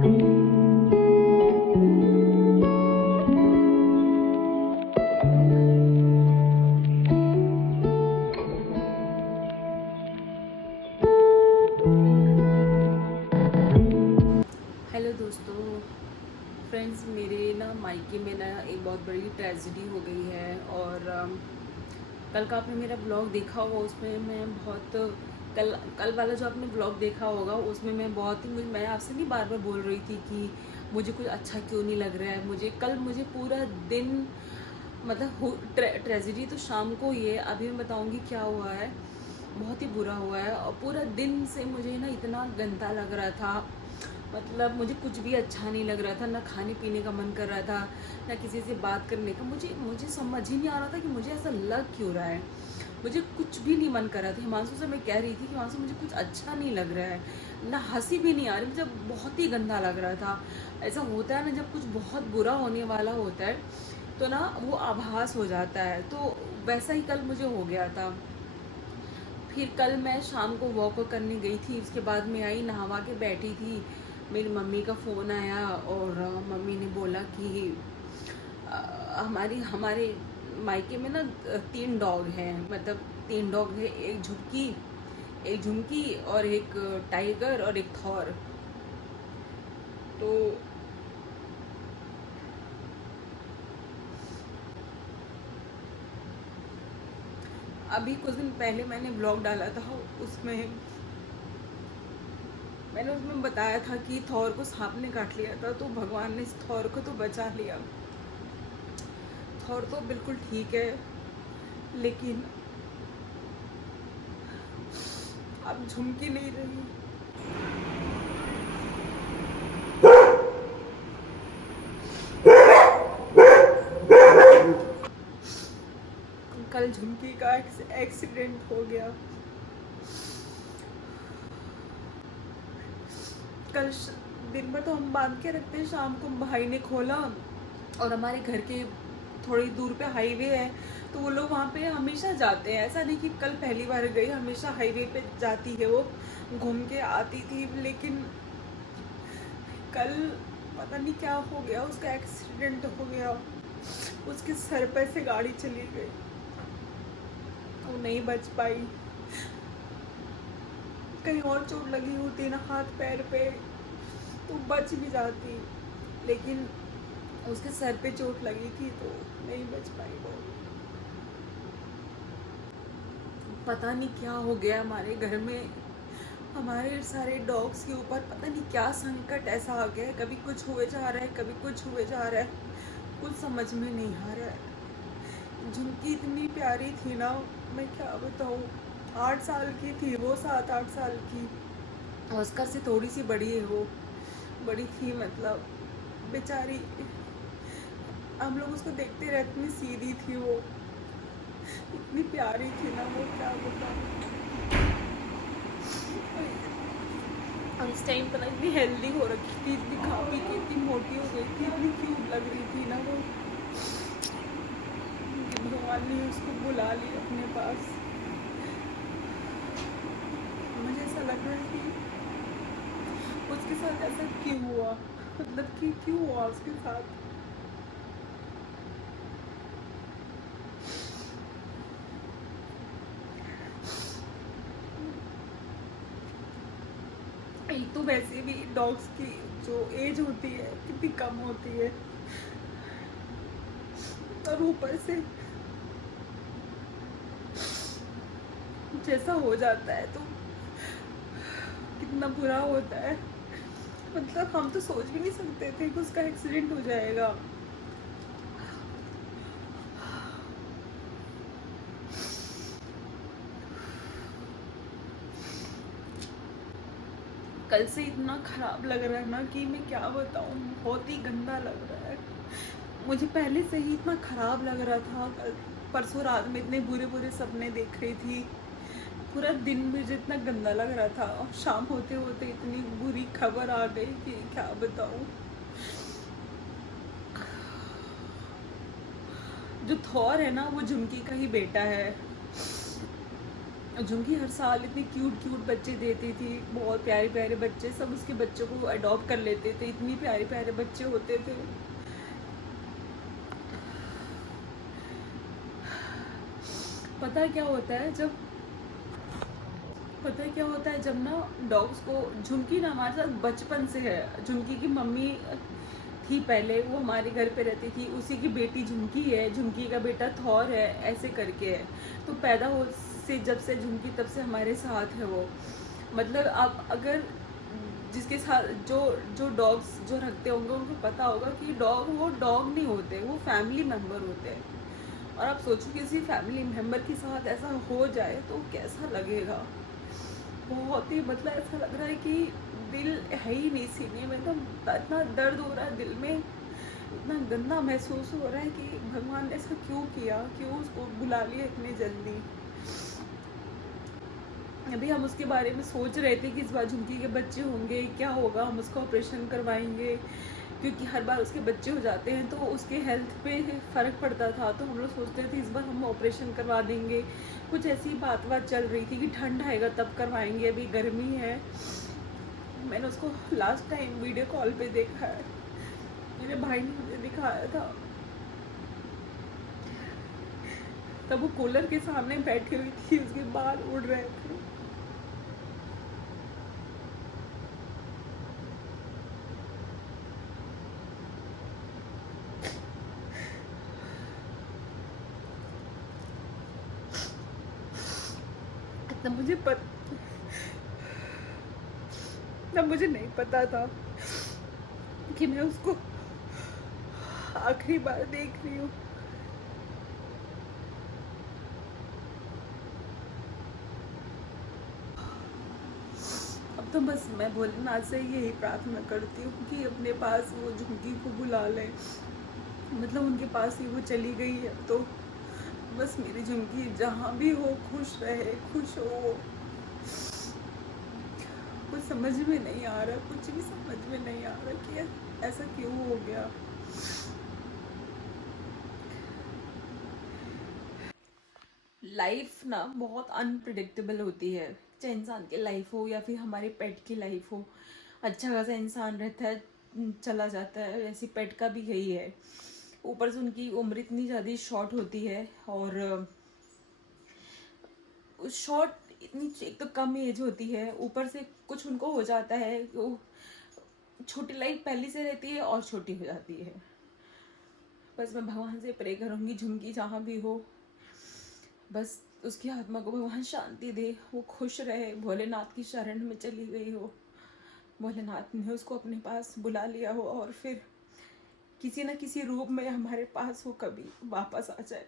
Hello दोस्तों, friends, मेरे ना मायके में ना एक बहुत बड़ी ट्रेजेडी हो गई है। और कल का आपने मेरा ब्लॉग देखा होगा, उसमें मैं बहुत कल कल वाला जो आपने ब्लॉग देखा होगा उसमें मैं बहुत ही मैं आपसे नहीं बार बार बोल रही थी कि मुझे कुछ अच्छा क्यों नहीं लग रहा है। मुझे पूरा दिन मतलब ट्रेजेडी तो शाम को ही है, अभी मैं बताऊँगी क्या हुआ है। बहुत ही बुरा हुआ है और पूरा दिन से मुझे ना इतना गंदा लग रहा था, मतलब मुझे कुछ भी अच्छा नहीं लग रहा था, ना खाने पीने का मन कर रहा था, ना किसी से बात करने का। मुझे मुझे समझ ही नहीं आ रहा था कि मुझे ऐसा लग क्यों रहा है। मुझे कुछ भी नहीं मन कर रहा था। हिमांशु से मैं कह रही थी कि हिमांशु मुझे कुछ अच्छा नहीं लग रहा है, ना हंसी भी नहीं आ रही, मुझे बहुत ही गंदा लग रहा था। ऐसा होता है ना, जब कुछ बहुत बुरा होने वाला होता है तो ना वो आभास हो जाता है, तो वैसा ही कल मुझे हो गया था। फिर कल मैं शाम को वॉक करने गई थी, उसके बाद मैं आई, नहावा के बैठी थी, मेरी मम्मी का फ़ोन आया और मम्मी ने बोला कि हमारे मायके में ना 3 डॉग हैं, मतलब 3 डॉग है, एक झुमकी और एक टाइगर और एक थॉर। तो अभी कुछ दिन पहले मैंने ब्लॉग डाला था, मैंने उसमें बताया था कि थॉर को सांप ने काट लिया था, तो भगवान ने इस थॉर को तो बचा लिया। थॉर तो बिल्कुल ठीक है, लेकिन अब झुमकी नहीं रही। कल झुमकी का एक्सीडेंट हो गया। कल दिन भर तो हम बांध के रखते हैं, शाम को भाई ने खोला और हमारे घर के थोड़ी दूर पे हाईवे है, तो वो लोग वहाँ पे हमेशा जाते हैं। ऐसा नहीं कि कल पहली बार गई, हमेशा हाईवे पे जाती है वो, घूम के आती थी। लेकिन कल पता नहीं क्या हो गया, उसका एक्सीडेंट हो गया, उसके सर पे से गाड़ी चली गई, वो नहीं बच पाई। कहीं और चोट लगी होती ना हाथ पैर पे तो बच भी जाती, लेकिन उसके सर पे चोट लगी थी तो नहीं बच पाई वो। पता नहीं क्या हो गया हमारे घर में, हमारे सारे डॉग्स के ऊपर पता नहीं क्या संकट ऐसा आ गया है। कभी कुछ हुए जा रहा है, कभी कुछ हुए जा रहा है, कुछ समझ में नहीं आ रहा है। झुमकी इतनी प्यारी थी ना, मैं क्या बताऊँ। 8 साल की थी वो, 7-8 साल की। ऑस्कर से थोड़ी सी बड़ी है वो, बड़ी थी मतलब, बेचारी। हम लोग उसको देखते रहते, इतनी सीधी थी वो, इतनी प्यारी थी ना वो, क्या बताऊँ। और इस टाइम पर इतनी हेल्दी हो रखी थी, इतनी खा पी के इतनी मोटी हो गई थी, इतनी क्यूट लग रही थी ना वो। भगवान ने उसको बुला ली अपने पास। मुझे ऐसा लग रहा है कि उसके साथ ऐसा क्यों हुआ, मतलब कि क्यों हुआ उसके साथ। एक तो वैसे भी डॉग्स की जो एज होती है कितनी कम होती है, और ऊपर से जैसा हो जाता है तो कितना बुरा होता है। मतलब हम तो सोच भी नहीं सकते थे कि उसका एक्सीडेंट हो जाएगा। कल से इतना खराब लग रहा है ना कि मैं क्या बताऊँ, बहुत ही गंदा लग रहा है। मुझे पहले से ही इतना खराब लग रहा था। कल परसों रात में इतने बुरे बुरे सपने देख रही थी, पूरा दिन मुझे इतना गंदा लग रहा था, और शाम होते होते इतनी बुरी खबर आ गई कि क्या बताऊँ। जो थॉर है ना, वो झुमकी का ही बेटा है। झुमकी हर साल इतने क्यूट क्यूट बच्चे देती थी, बहुत प्यारे प्यारे बच्चे, सब उसके बच्चों को अडॉप्ट कर लेते थे, इतनी प्यारे प्यारे बच्चे होते थे। पता है क्या होता है जब पता है क्या होता है जब ना डॉग्स को, झुमकी ना हमारे साथ बचपन से है। झुमकी की मम्मी थी पहले, वो हमारे घर पे रहती थी, उसी की बेटी झुमकी है, झुमकी का बेटा थौर है, ऐसे करके है। तो पैदा हो से जब से झुमकी तब से हमारे साथ है वो। मतलब आप अगर जिसके साथ जो जो डॉग्स जो रखते होंगे उनको पता होगा कि डॉग वो डॉग नहीं होते, वो फैमिली मेम्बर होते हैं। और आप सोचो किसी फैमिली मेम्बर के साथ ऐसा हो जाए तो कैसा लगेगा। बहुत ही मतलब ऐसा लग रहा है कि दिल है ही नहीं सीने में, तो इतना दर्द हो रहा है दिल में, इतना गंदा महसूस हो रहा है कि भगवान ने ऐसा क्यों किया, क्यों उसको बुला लिया इतनी जल्दी। अभी हम उसके बारे में सोच रहे थे कि इस बार झुमकी के बच्चे होंगे क्या होगा, हम उसका ऑपरेशन करवाएंगे, क्योंकि हर बार उसके बच्चे हो जाते हैं तो उसके हेल्थ पे फ़र्क पड़ता था। तो हम लोग सोचते थे इस बार हम ऑपरेशन करवा देंगे। कुछ ऐसी बात चल रही थी कि ठंड आएगा तब करवाएंगे, अभी गर्मी है। मैंने उसको लास्ट टाइम वीडियो कॉल पे देखा है, मेरे भाई ने मुझे दिखाया था, तब वो कूलर के सामने बैठी हुई थी, उसके बाल उड़ रहे थे। तब मुझे तब मुझे नहीं पता था कि मैं उसको आखिरी बार देख रही हूँ। अब तो बस मैं भोलेनाथ से यही प्रार्थना करती हूँ कि अपने पास वो झुमकी को बुला लें। मतलब उनके पास ही वो चली गई है तो बस मेरी झुमकी जहाँ भी हो खुश रहे, खुश हो। कुछ समझ में नहीं आ रहा, कुछ भी समझ में नहीं आ रहा कि ऐसा क्यों हो गया। लाइफ ना बहुत अनप्रिडिक्टेबल होती है, चाहे इंसान की लाइफ हो या फिर हमारे पेट की लाइफ हो। अच्छा खासा इंसान रहता है, चला जाता है, वैसे पेट का भी यही है। ऊपर से उनकी उम्र इतनी ज़्यादा शॉर्ट होती है, और उस शॉर्ट इतनी एक तो कम एज होती है, ऊपर से कुछ उनको हो जाता है, वो छोटी लाइफ पहले से रहती है और छोटी हो जाती है। बस मैं भगवान से प्रे करूँगी झुमकी जहाँ भी हो, बस उसकी आत्मा को भगवान शांति दे, वो खुश रहे, भोलेनाथ की शरण में चली गई हो, भोलेनाथ ने उसको अपने पास बुला लिया हो और फिर किसी न किसी रूप में हमारे पास वो कभी वापस आ जाए।